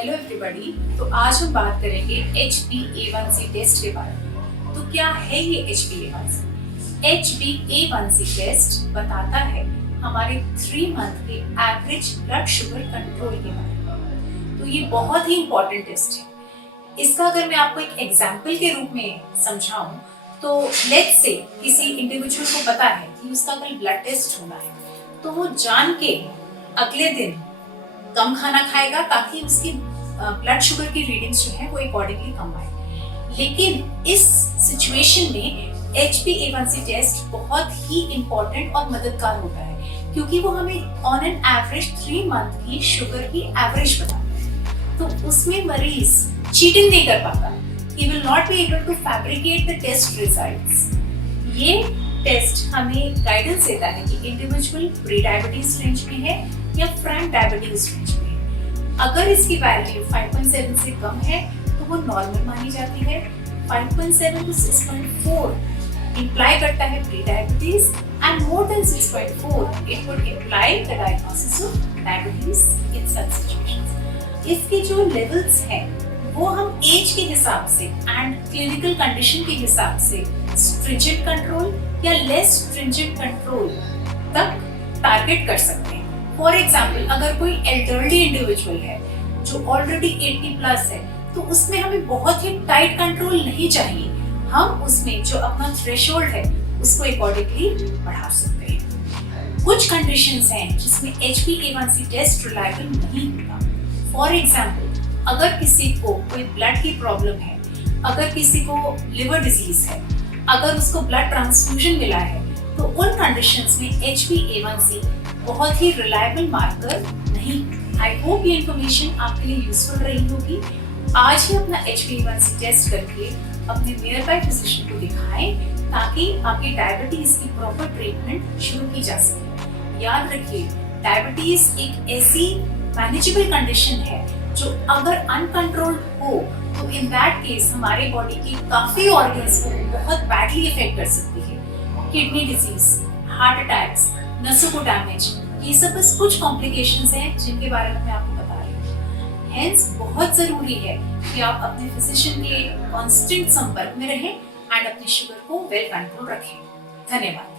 Hello everybody. तो आज हम बात करेंगे HbA1c टेस्ट के बारे में। तो क्या है ये HbA1c? HbA1c टेस्ट बताता है हमारे 3 मंथ के एवरेज ब्लड शुगर कंट्रोल के बारे में। तो ये बहुत ही इम्पोर्टेंट टेस्ट है। इसका अगर मैं आपको एक एग्जाम्पल के रूप में समझाऊं तो लेट्स से किसी इंडिविजुअल को पता है कि उसका कल ब्लड टेस्ट होना है, तो वो जान के अगले दिन कम खाना खाएगा ताकि उसकी ब्लड शुगर की रीडिंग्स जो है वो अकॉर्डिंगली कम आए। लेकिन इस सिचुएशन में HbA1c टेस्ट बहुत ही इम्पोर्टेंट और मददगार होता है, क्योंकि वो हमें ऑन एन एवरेज 3 मंथ की शुगर की एवरेज बताता है। तो उसमें मरीज चीटिंग नहीं कर पाता। He will not be able to fabricate the test results. ये टेस्ट हमें गाइडेंस देता है कि इंडिविजुअल प्री डायबिटीज रेंज में है या फ्रंट डायबिटीज रेंज में है। अगर इसकी वैल्यू 5.7 से कम है तो वो नॉर्मल मानी जाती है। 5.7 to 6.4 इंप्लाई करता है pre diabetes and more than 6.4 it would imply the diagnosis of diabetes in such situations. इसके जो लेवल्स हैं वो हम एज के हिसाब से एंड क्लिनिकल कंडीशन के हिसाब से स्ट्रिंजेंट कंट्रोल या लेस स्ट्रिंजेंट कंट्रोल तक टारगेट कर सकते हैं। फॉर एग्जाम्पल, अगर कोई एल्डरली इंडिविजुअल है जो ऑलरेडी 80 प्लस है तो उसमें हमें बहुत ही टाइट कंट्रोल नहीं चाहिए। हम उसमें जो अपना थ्रेशोल्ड है उसको अकॉर्डिंगली बढ़ा सकते हैं। कुछ कंडीशंस हैं जिसमें HbA1c टेस्ट रिलायबल नहीं होता। फॉर एग्जाम्पल, अगर किसी को कोई ब्लड की प्रॉब्लम है, अगर किसी को लिवर डिजीज है, अगर उसको ब्लड ट्रांसफ्यूजन मिला है, तो उन कंडीशंस में HbA1c बहुत ही रिलायबल मार्कर नहीं। आई होप ये इन्फॉर्मेशन आपके लिए यूजफुल रही होगी। आज ही अपना HbA1c टेस्ट करके अपने नियर बाय फिजिशियन को दिखाएं ताकि आपकी डायबिटीज की प्रॉपर ट्रीटमेंट शुरू की जा सके। याद रखिए, डायबिटीज एक ऐसी मैनेजेबल कंडीशन है जो अगर अनकंट्रोल्ड हो तो इन दैट केस हमारे बॉडी की काफी ऑर्गन्स को बहुत बैडली इफेक्ट कर सकती है। किडनी डिजीज, हार्ट अटैक्स, नसों को डैमेज, ये सब बस कुछ कॉम्प्लिकेशंस हैं जिनके बारे में मैं आपको बता रही हूँ। हेंस बहुत जरूरी है कि आप अपने फिजिशियन के कांस्टेंट संपर्क में रहें एंड अपनी शुगर को वेल कंट्रोल रखें। धन्यवाद।